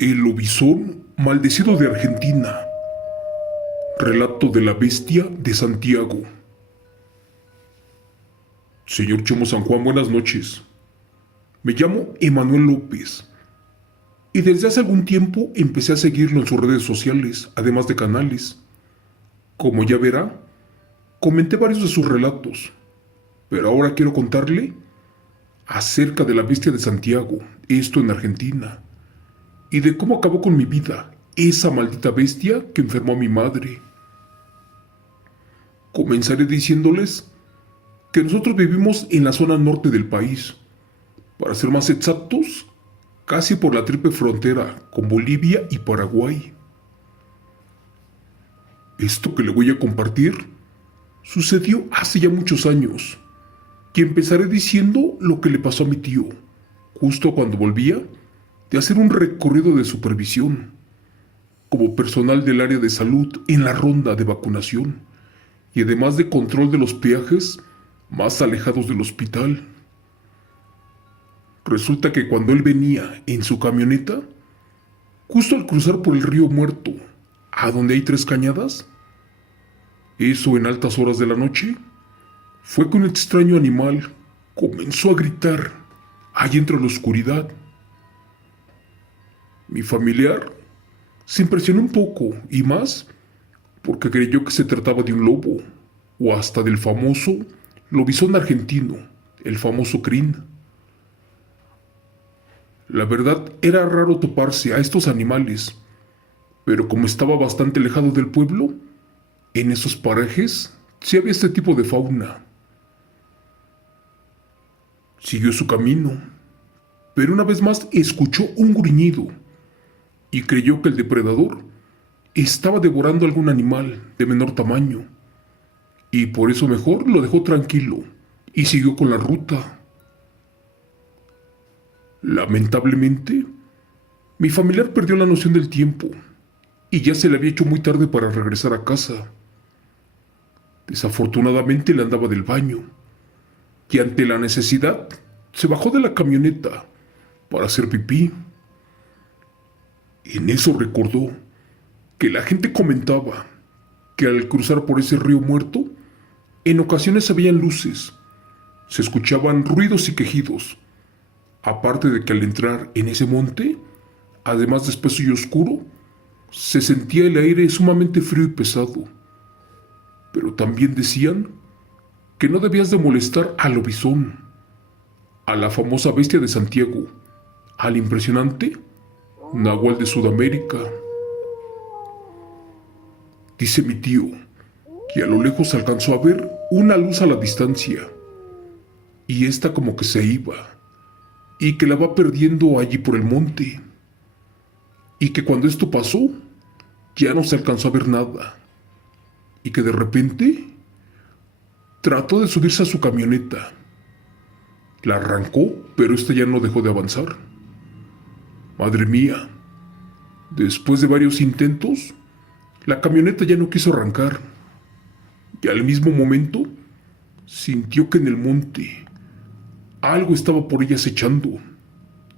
El lobizón maldecido de Argentina. Relato de la bestia de Santiago. Señor Chomo San Juan, buenas noches. Me llamo Emanuel López y desde hace algún tiempo empecé a seguirlo en sus redes sociales, además de canales. Como ya verá, comenté varios de sus relatos, pero ahora quiero contarle acerca de la bestia de Santiago, esto en Argentina, y de cómo acabó con mi vida esa maldita bestia que enfermó a mi madre. Comenzaré diciéndoles que nosotros vivimos en la zona norte del país, para ser más exactos, casi por la triple frontera con Bolivia y Paraguay. Esto que le voy a compartir sucedió hace ya muchos años, y empezaré diciendo lo que le pasó a mi tío, justo cuando volvía de hacer un recorrido de supervisión, como personal del área de salud en la ronda de vacunación, y además de control de los peajes más alejados del hospital. Resulta que cuando él venía en su camioneta, justo al cruzar por el río Muerto, a donde hay 3 cañadas, eso en altas horas de la noche, fue que un extraño animal comenzó a gritar allí entre la oscuridad. Mi familiar se impresionó un poco y más porque creyó que se trataba de un lobo o hasta del famoso lobizón argentino, el famoso crin. La verdad era raro toparse a estos animales, pero como estaba bastante alejado del pueblo, en esos parajes sí había este tipo de fauna. Siguió su camino, pero una vez más escuchó un gruñido y creyó que el depredador estaba devorando algún animal de menor tamaño, y por eso mejor lo dejó tranquilo y siguió con la ruta. Lamentablemente, mi familiar perdió la noción del tiempo y ya se le había hecho muy tarde para regresar a casa. Desafortunadamente le andaba del baño y ante la necesidad se bajó de la camioneta para hacer pipí. En eso recordó que la gente comentaba que al cruzar por ese río Muerto, en ocasiones se veían luces, se escuchaban ruidos y quejidos, aparte de que al entrar en ese monte, además de espeso y oscuro, se sentía el aire sumamente frío y pesado. Pero también decían que no debías de molestar al lobizón, a la famosa bestia de Santiago, al impresionante Nahual de Sudamérica. Dice mi tío que a lo lejos alcanzó a ver una luz a la distancia, y esta como que se iba, y que la va perdiendo allí por el monte, y que cuando esto pasó, ya no se alcanzó a ver nada, y que de repente trató de subirse a su camioneta. La arrancó, pero esta ya no dejó de avanzar. Madre mía, después de varios intentos, la camioneta ya no quiso arrancar, y al mismo momento sintió que en el monte algo estaba por ella acechando.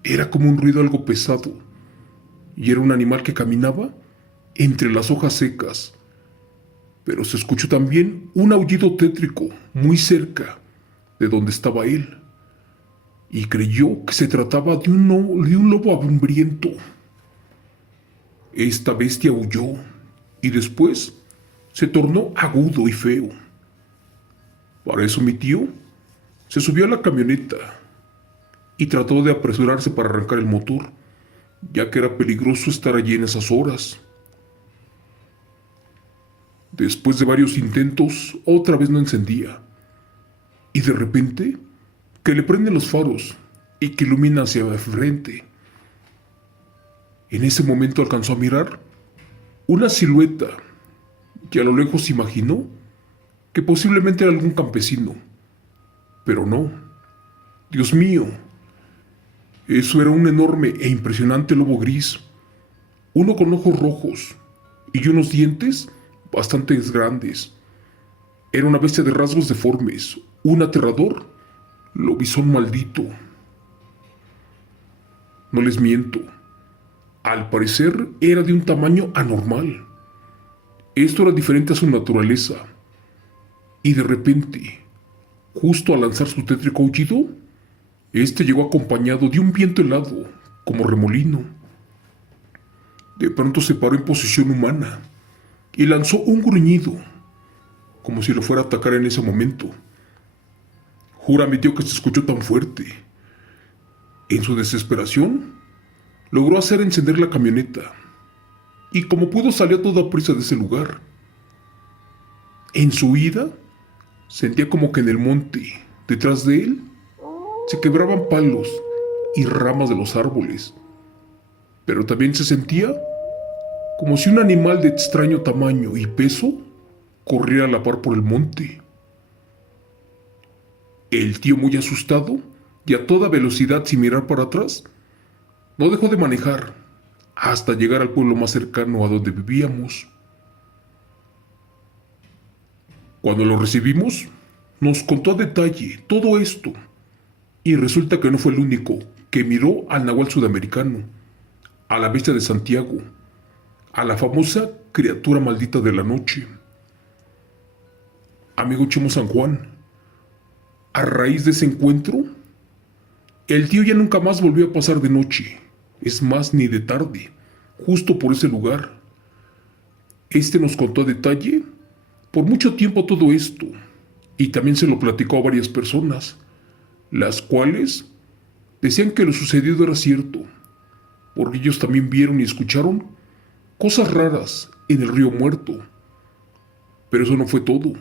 Era como un ruido algo pesado, y era un animal que caminaba entre las hojas secas. Pero se escuchó también un aullido tétrico muy cerca de donde estaba él, y creyó que se trataba de un lobo hambriento. Esta bestia huyó y después se tornó agudo y feo. Para eso mi tío se subió a la camioneta y trató de apresurarse para arrancar el motor, ya que era peligroso estar allí en esas horas. Después de varios intentos, otra vez no encendía, y de repente que le prenden los faros y que ilumina hacia el frente. En ese momento alcanzó a mirar una silueta que a lo lejos imaginó que posiblemente era algún campesino, pero no. Dios mío, eso era un enorme e impresionante lobo gris, uno con ojos rojos y unos dientes bastante grandes. Era una bestia de rasgos deformes, un aterrador lobizón maldito. No les miento, Al parecer era de un tamaño anormal. Esto era diferente a su naturaleza. Y de repente, justo al lanzar su tétrico aullido, este llegó acompañado de un viento helado, como remolino. De pronto se paró en posición humana y lanzó un gruñido, como si lo fuera a atacar en ese momento. Jura mi tío que se escuchó tan fuerte. En su desesperación, logró hacer encender la camioneta y como pudo salió a toda prisa de ese lugar. En su huida, sentía como que en el monte, detrás de él, se quebraban palos y ramas de los árboles, pero también se sentía como si un animal de extraño tamaño y peso corriera a la par por el monte. El tío, muy asustado y a toda velocidad sin mirar para atrás, no dejó de manejar hasta llegar al pueblo más cercano a donde vivíamos. Cuando lo recibimos, nos contó a detalle todo esto y resulta que no fue el único que miró al nahual sudamericano, a la bestia de Santiago, a la famosa criatura maldita de la noche. Amigo Chemo San Juan, a raíz de ese encuentro, el tío ya nunca más volvió a pasar de noche, es más, ni de tarde, justo por ese lugar. Este nos contó a detalle por mucho tiempo todo esto, y también se lo platicó a varias personas, las cuales decían que lo sucedido era cierto, porque ellos también vieron y escucharon cosas raras en el río Muerto. Pero eso no fue todo.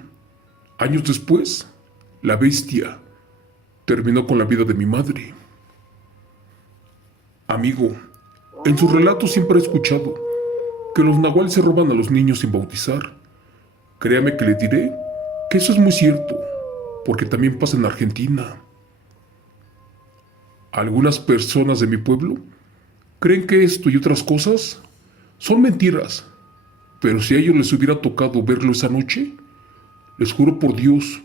Años después, la bestia terminó con la vida de mi madre. Amigo, en sus relatos siempre he escuchado que los nahuales se roban a los niños sin bautizar. Créame que le diré que eso es muy cierto, porque también pasa en Argentina. Algunas personas de mi pueblo creen que esto y otras cosas son mentiras, pero si a ellos les hubiera tocado verlo esa noche, les juro por Dios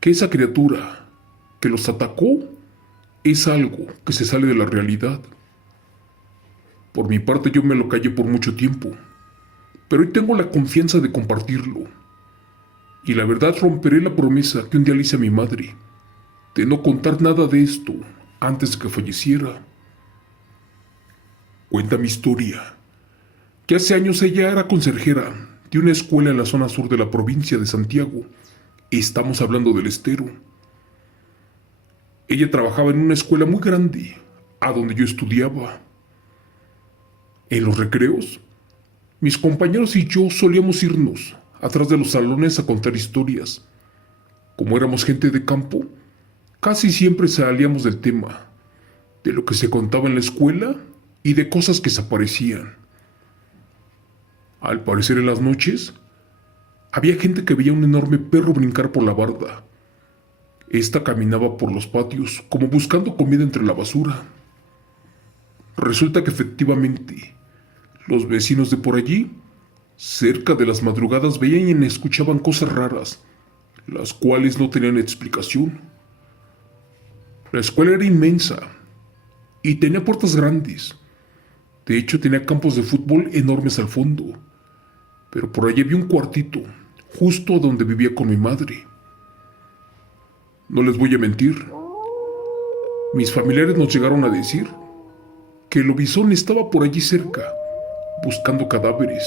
que esa criatura que los atacó es algo que se sale de la realidad. Por mi parte yo me lo callé por mucho tiempo, pero hoy tengo la confianza de compartirlo. Y la verdad romperé la promesa que un día le hice a mi madre, de no contar nada de esto antes de que falleciera. Cuenta mi historia, que hace años ella era conserjera de una escuela en la zona sur de la provincia de Santiago. Estamos hablando del Estero. Ella trabajaba en una escuela muy grande, a donde yo estudiaba. En los recreos, mis compañeros y yo solíamos irnos atrás de los salones a contar historias. Como éramos gente de campo, casi siempre salíamos del tema, de lo que se contaba en la escuela y de cosas que se aparecían. Al parecer en las noches, había gente que veía un enorme perro brincar por la barda. Esta caminaba por los patios como buscando comida entre la basura. Resulta que efectivamente, los vecinos de por allí, cerca de las madrugadas, veían y escuchaban cosas raras, las cuales no tenían explicación. La escuela era inmensa y tenía puertas grandes. De hecho, tenía campos de fútbol enormes al fondo. Pero por allí había un cuartito, justo donde vivía con mi madre. No les voy a mentir. Mis familiares nos llegaron a decir que el lobizón estaba por allí cerca, buscando cadáveres,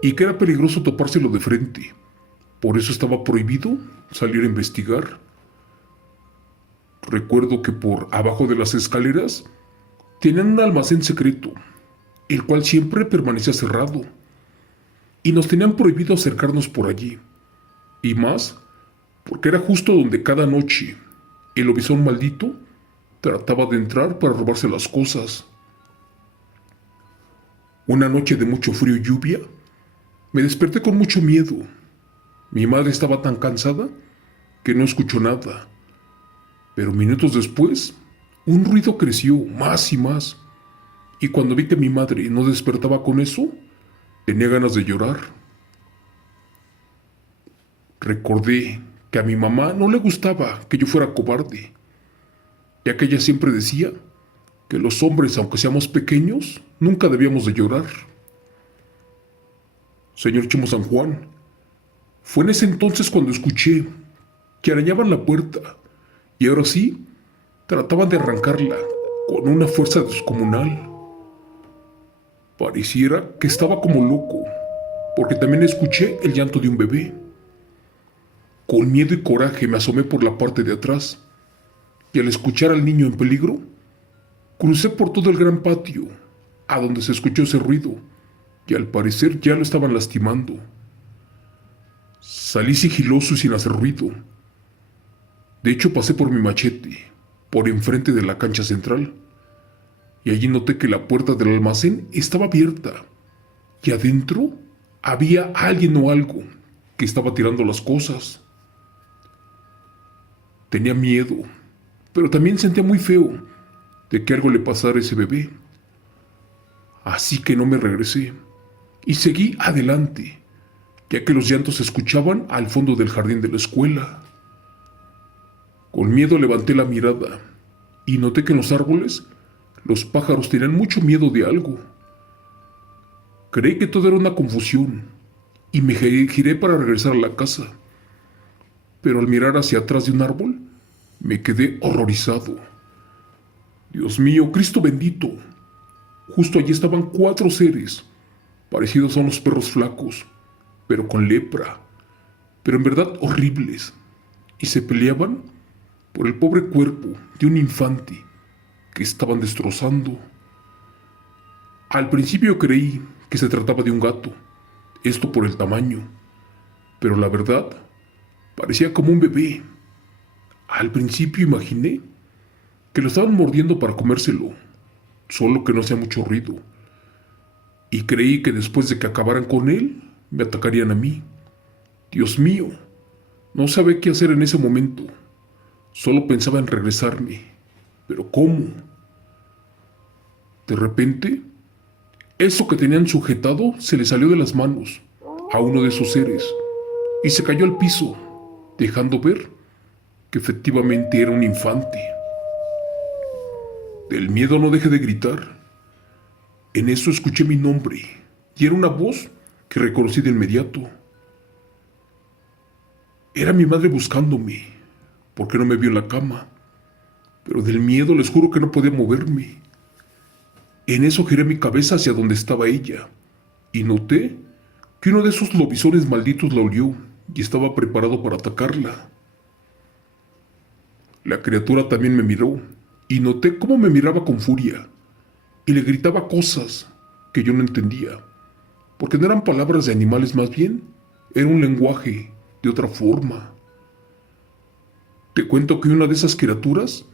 y que era peligroso topárselo de frente. Por eso estaba prohibido salir a investigar. Recuerdo que por abajo de las escaleras tenían un almacén secreto, el cual siempre permanecía cerrado, y nos tenían prohibido acercarnos por allí, y más porque era justo donde cada noche el lobizón maldito trataba de entrar para robarse las cosas. Una noche de mucho frío y lluvia, me desperté con mucho miedo. Mi madre estaba tan cansada que no escuchó nada, pero minutos después, un ruido creció más y más, y cuando vi que mi madre no despertaba con eso, tenía ganas de llorar. Recordé que a mi mamá no le gustaba que yo fuera cobarde, ya que ella siempre decía que los hombres, aunque seamos pequeños, nunca debíamos de llorar. Señor Chimo San Juan, fue en ese entonces cuando escuché que arañaban la puerta y ahora sí trataban de arrancarla con una fuerza descomunal. Pareciera que estaba como loco, porque también escuché el llanto de un bebé. Con miedo y coraje me asomé por la parte de atrás y al escuchar al niño en peligro, crucé por todo el gran patio, a donde se escuchó ese ruido, y al parecer ya lo estaban lastimando. Salí sigiloso y sin hacer ruido. De hecho, pasé por mi machete, por enfrente de la cancha central, y allí noté que la puerta del almacén estaba abierta, y adentro había alguien o algo que estaba tirando las cosas. Tenía miedo, pero también sentía muy feo de que algo le pasara a ese bebé. Así que no me regresé y seguí adelante, ya que los llantos se escuchaban al fondo del jardín de la escuela. Con miedo levanté la mirada y noté que en los árboles los pájaros tenían mucho miedo de algo. Creí que todo era una confusión y me giré para regresar a la casa, pero al mirar hacia atrás de un árbol me quedé horrorizado. Dios mío, Cristo bendito. Justo allí estaban 4 seres, parecidos a unos perros flacos, pero con lepra, pero en verdad horribles, y se peleaban por el pobre cuerpo de un infante que estaban destrozando. Al principio creí que se trataba de un gato, esto por el tamaño, pero la verdad parecía como un bebé. Al principio imaginé que lo estaban mordiendo para comérselo, solo que no hacía mucho ruido, y creí que después de que acabaran con él, me atacarían a mí. Dios mío, no sabía qué hacer en ese momento, solo pensaba en regresarme, pero ¿cómo? De repente, eso que tenían sujetado se le salió de las manos a uno de esos seres y se cayó al piso, dejando ver que efectivamente era un infante. Del miedo no dejé de gritar. En eso escuché mi nombre y era una voz que reconocí de inmediato. Era mi madre buscándome, porque no me vio en la cama, pero del miedo les juro que no podía moverme. En eso giré mi cabeza hacia donde estaba ella y noté que uno de esos lobisones malditos la olió y estaba preparado para atacarla. La criatura también me miró y noté cómo me miraba con furia y le gritaba cosas que yo no entendía, porque no eran palabras de animales, más bien era un lenguaje de otra forma. Te cuento que una de esas criaturas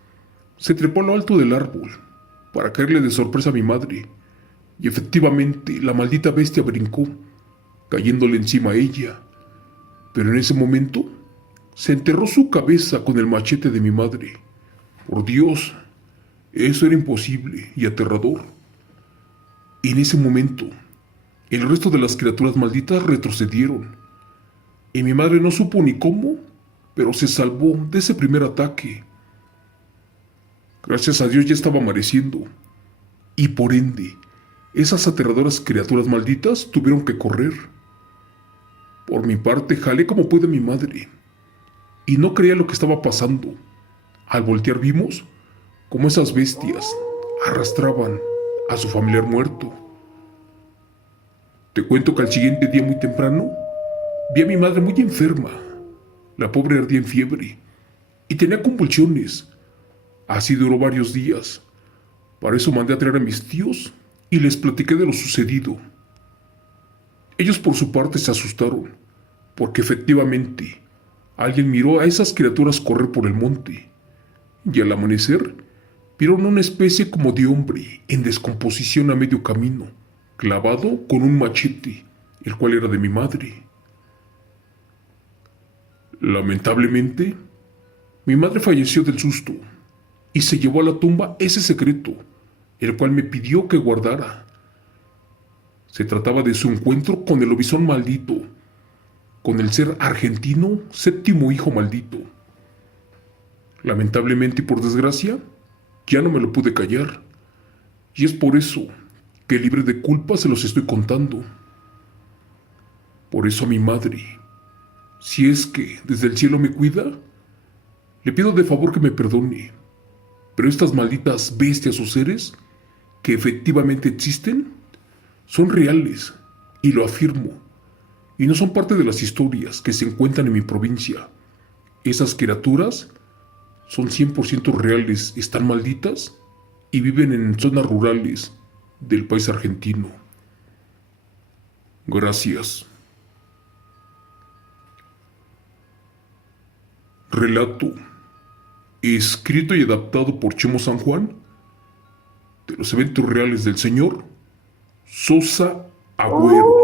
se trepó a lo alto del árbol para caerle de sorpresa a mi madre, y efectivamente la maldita bestia brincó, cayéndole encima a ella, pero en ese momento se enterró su cabeza con el machete de mi madre. Por Dios, eso era imposible y aterrador. En ese momento, el resto de las criaturas malditas retrocedieron, y mi madre no supo ni cómo, pero se salvó de ese primer ataque. Gracias a Dios ya estaba amaneciendo, y por ende, esas aterradoras criaturas malditas tuvieron que correr. Por mi parte, jalé como pude a mi madre, y no creía lo que estaba pasando. Al voltear vimos cómo esas bestias arrastraban a su familiar muerto. Te cuento que al siguiente día muy temprano, vi a mi madre muy enferma. La pobre ardía en fiebre y tenía convulsiones. Así duró varios días. Para eso mandé a traer a mis tíos y les platiqué de lo sucedido. Ellos por su parte se asustaron, porque efectivamente alguien miró a esas criaturas correr por el monte, y al amanecer vieron una especie como de hombre en descomposición a medio camino, clavado con un machete, el cual era de mi madre. Lamentablemente, mi madre falleció del susto y se llevó a la tumba ese secreto, el cual me pidió que guardara. Se trataba de su encuentro con el lobizón maldito, con el ser argentino séptimo hijo maldito. Lamentablemente y por desgracia, ya no me lo pude callar, Y es por eso que libre de culpa se los estoy contando. Por eso a mi madre, si es que desde el cielo me cuida, le pido de favor que me perdone. Pero estas malditas bestias o seres que efectivamente existen son reales, y lo afirmo, y no son parte de las historias que se encuentran en mi provincia. Esas criaturas son 100% reales, están malditas y viven en zonas rurales del país argentino. Gracias. Relato, escrito y adaptado por Chemo San Juan, de los eventos reales del señor Sosa Agüero.